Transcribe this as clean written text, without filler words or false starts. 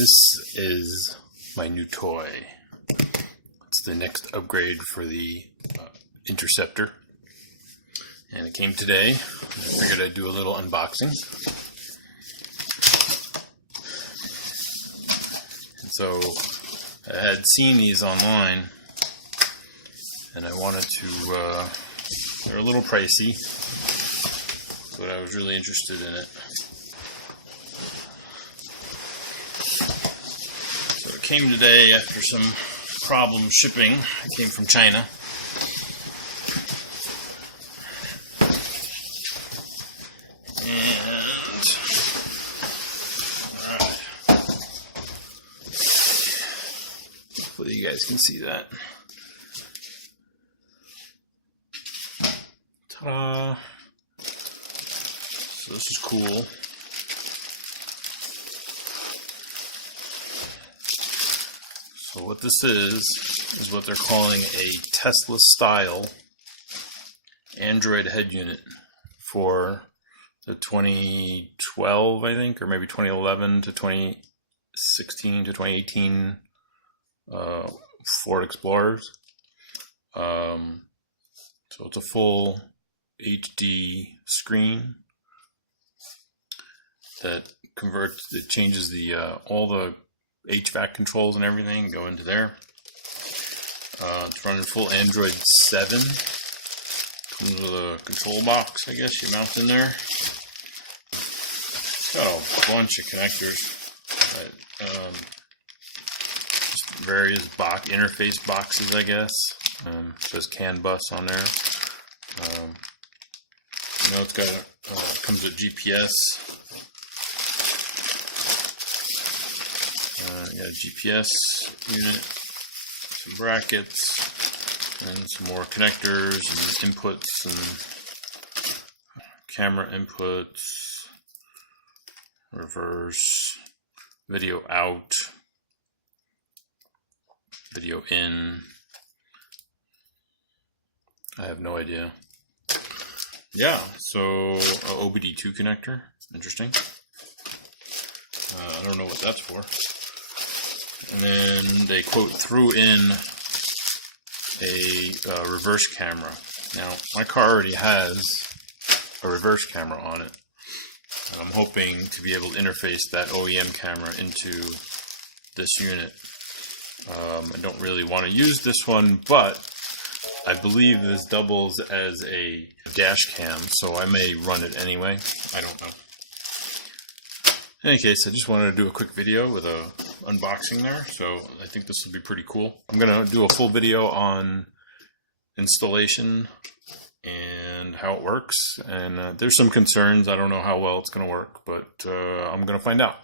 This is my new toy. It's the next upgrade for the Interceptor. And it came today. I figured I'd do a little unboxing. And so I had seen these online and I wanted to, they're a little pricey, but I was really interested in it. So it came today after some problem shipping. It came from China. And alright. Hopefully you guys can see that. Ta-da! So this is cool. So what this is what they're calling a Tesla style Android head unit for the 2012, I think, or maybe 2011 to 2016 to 2018 Ford Explorers. So it's a full HD screen that converts, it changes the all the HVAC controls and everything go into there. It's running full Android 7. Comes with a control box, I guess you mount in there. It's got a bunch of connectors. Just various interface boxes, I guess. Says CAN bus on there. You know, it's got comes with GPS. Got a GPS unit, some brackets, and some more connectors and inputs and camera inputs, reverse, video out, video in. I have no idea. Yeah, so OBD2 connector, interesting. I don't know what that's for. And then they quote threw in a reverse camera. Now my car already has a reverse camera on it, and I'm hoping to be able to interface that OEM camera into this unit. I don't really want to use this one, but I believe this doubles as a dash cam, so I may run it anyway. I don't know. In any case, I just wanted to do a quick video with a unboxing there, so I think this will be pretty cool. I'm going to do a full video on installation and how it works, and there's some concerns. I don't know how well it's going to work, but I'm going to find out.